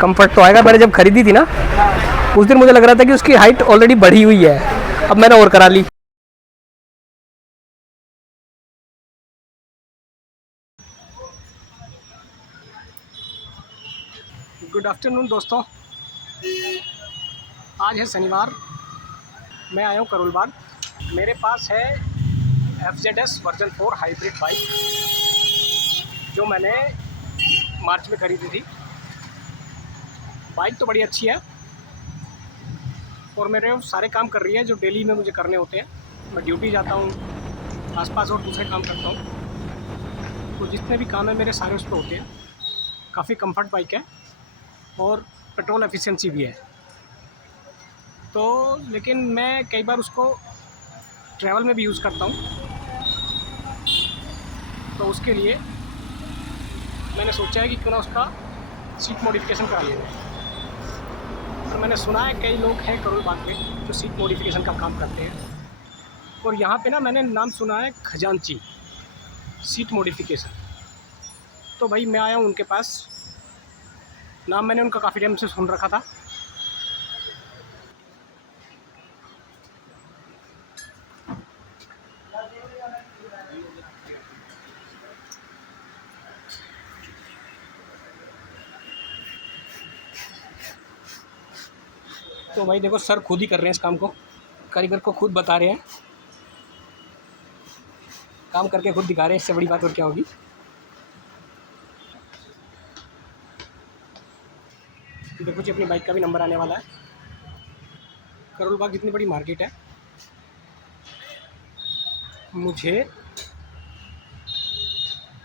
Comfort तो आएगा। मैंने जब खरीदी थी ना उस दिन मुझे लग रहा था कि उसकी हाइट ऑलरेडी बढ़ी हुई है, अब मैंने और करा ली। गुड आफ्टरनून दोस्तों, आज है शनिवार। मैं आया हूँ करोल बाग। मेरे पास है FZS वर्जन 4 हाइब्रिड बाइक, जो मैंने मार्च में खरीदी थी। बाइक तो बड़ी अच्छी है और मेरे सारे काम कर रही है जो डेली में मुझे करने होते हैं। मैं ड्यूटी जाता हूँ, आसपास और दूसरे काम करता हूँ, तो जितने भी काम है मेरे सारे उस पर होते हैं। काफ़ी कंफर्ट बाइक है और पेट्रोल एफिशिएंसी भी है। तो लेकिन मैं कई बार उसको ट्रैवल में भी यूज़ करता हूँ, तो उसके लिए मैंने सोचा है कि क्यों ना उसका सीट मॉडिफिकेशन करा लिया जाए। और मैंने सुना है कई लोग हैं करोल बाग में जो सीट मॉडिफिकेशन का काम करते हैं, और यहाँ पे ना मैंने नाम सुना है खजांची सीट मॉडिफिकेशन। तो भाई मैं आया हूँ उनके पास, नाम मैंने उनका काफ़ी टाइम से सुन रखा था। तो भाई देखो, सर खुद ही कर रहे हैं इस काम को, कारीगर को खुद बता रहे हैं, काम करके खुद दिखा रहे हैं। इससे बड़ी बात और क्या होगी। देखो जी, अपनी बाइक का भी नंबर आने वाला है। करोल बाग जितनी बड़ी मार्केट है, मुझे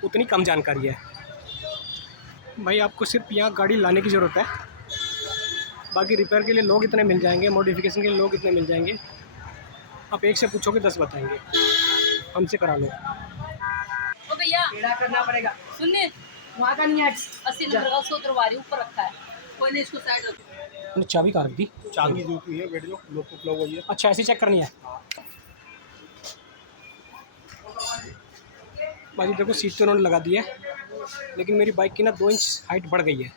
उतनी कम जानकारी है। भाई आपको सिर्फ यहाँ गाड़ी लाने की ज़रूरत है, बाकी रिपेयर के लिए लोग इतने मिल जाएंगे, मॉडिफिकेशन के लिए लोग इतने मिल जाएंगे। आप एक से पूछोगे 10 बताएंगे, हमसे करा लो। ओ भैया करना पड़ेगा, सुनिए वहाँ का नहीं है। 80 नंबर का सूत्रवारी ऊपर रखा है, कोई नहीं, इसको साइड रखो। चाबी कहाँ रख दी? चाबी जो की है, बैठ जाओ, लोग को फ्लो हुई है। अच्छा, ऐसे चेक करनी है। भाई देखो, सीट तो उन्होंने लगा दी है, लेकिन मेरी बाइक की ना 2 इंच हाइट बढ़ गई है।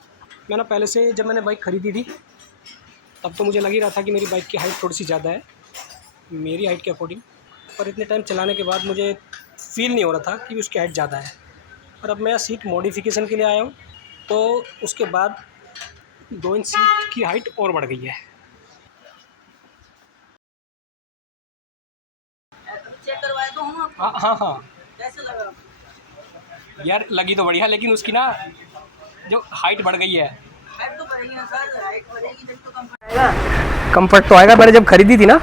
मैं ना पहले से जब मैंने बाइक ख़रीदी थी तब तो मुझे लग ही रहा था कि मेरी बाइक की हाइट थोड़ी सी ज़्यादा है मेरी हाइट के अकॉर्डिंग, पर इतने टाइम चलाने के बाद मुझे फील नहीं हो रहा था कि उसकी हाइट ज़्यादा है। और अब मैं सीट मॉडिफिकेशन के लिए आया हूँ, तो उसके बाद 2 इंच सीट की हाइट और बढ़ गई है। चेक करवाए तो हम आपको। हाँ हाँ हाँ कैसे लगा यार, लगी तो बढ़िया, लेकिन उसकी ना जो हाइट बढ़ गई है। हाइट तो बढ़ेगी ना सर, हाइट बढ़ेगी जब तो कंफर्ट आएगा। कंफर्ट तो आएगा। मैंने जब खरीदी थी ना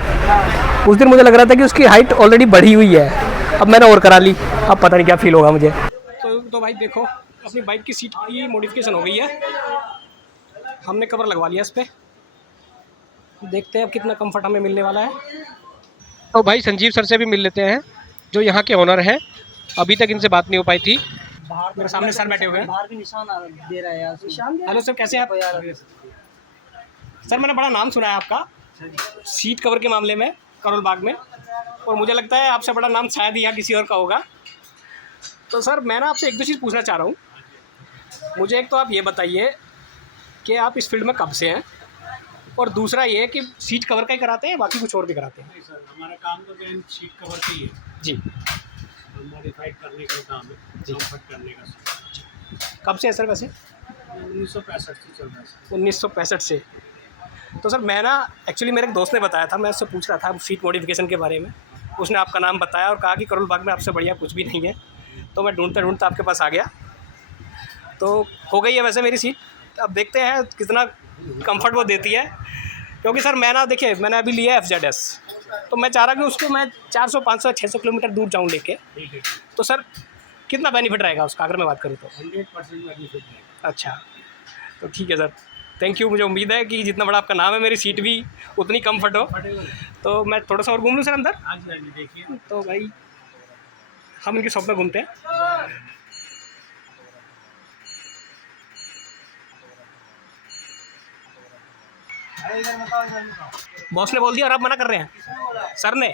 उस दिन मुझे लग रहा था कि उसकी हाइट ऑलरेडी बढ़ी हुई है, अब मैंने और करा ली। अब पता नहीं क्या फील होगा मुझे। तो भाई देखो, अपनी बाइक की सीट की मॉडिफिकेशन हो गई है, हमने कवर लगवा लिया इस पर। देखते हैं अब कितना कंफर्ट हमें मिलने वाला है। तो भाई संजीव सर से भी मिल लेते हैं, जो यहाँ के ओनर हैं। अभी तक इनसे बात नहीं हो पाई थी। मेरे सामने सर बैठे हुए हैं। बाहर भी निशान दे रहा है यार, निशान हेलो सर, कैसे हैं आप? सर मैंने बड़ा नाम सुना है आपका सीट कवर के मामले में करोल बाग में, और मुझे लगता है आपसे बड़ा नाम शायद यहाँ किसी और का होगा। तो सर मैं ना आपसे एक दो चीज़ पूछना चाह रहा हूँ। मुझे एक तो आप ये बताइए कि आप इस फील्ड में कब से हैं, और दूसरा ये कि सीट कवर का ही कराते हैं, बाकी कुछ और भी कराते हैं? नहीं सर, हमारा काम तो मेन सीट कवर का ही है जी। मॉडिफाइड करने का काम है, कंफर्ट करने का। कब से है सर वैसे? 1965 से चल रहा है सर। 1965 से। तो सर मैं ना एक्चुअली मेरे एक दोस्त ने बताया था, मैं उससे पूछ रहा था सीट मॉडिफिकेशन के बारे में। उसने आपका नाम बताया और कहा कि करोल बाग में आपसे बढ़िया कुछ भी नहीं है। तो मैं ढूंढते ढूंढते आपके पास आ गया, तो हो गई है वैसे मेरी सीट। अब देखते हैं कितना कंफर्ट वो देती है, क्योंकि सर मैं ना, देखिए मैंने अभी लिया है FZS, तो मैं चाह रहा कि उसको मैं 400 500 600 किलोमीटर दूर जाऊँ लेके। ठीक है, तो सर कितना बेनिफिट रहेगा उसका अगर मैं बात करूँ तो? 100% बेनिफिट है। अच्छा, तो ठीक है सर, थैंक यू। मुझे उम्मीद है कि जितना बड़ा आपका नाम है मेरी सीट भी उतनी कंफर्ट हो। तो मैं थोड़ा सा और घूम लूँ सर अंदर? हाँ जी, हाँ जी, देखिए। तो भाई हम इनकी शॉप में घूमते हैं। बॉस ने बोल दिया और आप मना कर रहे हैं? सर ने?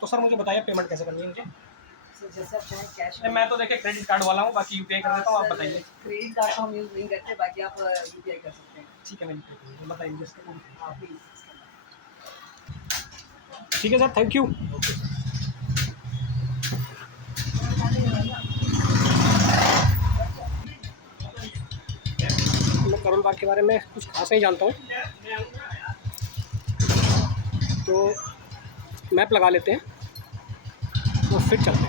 तो सर मुझे बताइए पेमेंट कैसे करनी है मुझे? जैसे आप चाहें कैश मैं तो देखिए क्रेडिट कार्ड वाला हूँ, बाकी यूपीआई कर देता हूँ, आप बताइए। क्रेडिट कार्ड तो हम यूज़ नहीं करते, बाकी आप यूपीआई कर सकते हैं। ठीक है, मैं बताइए मुझे इसका। आप भी ठीक है सर, थैंक यू। मैं करुण बाग के बारे में कुछ खास नहीं जानता हूँ, तो मैप लगा लेते हैं और फिर चलते हैं।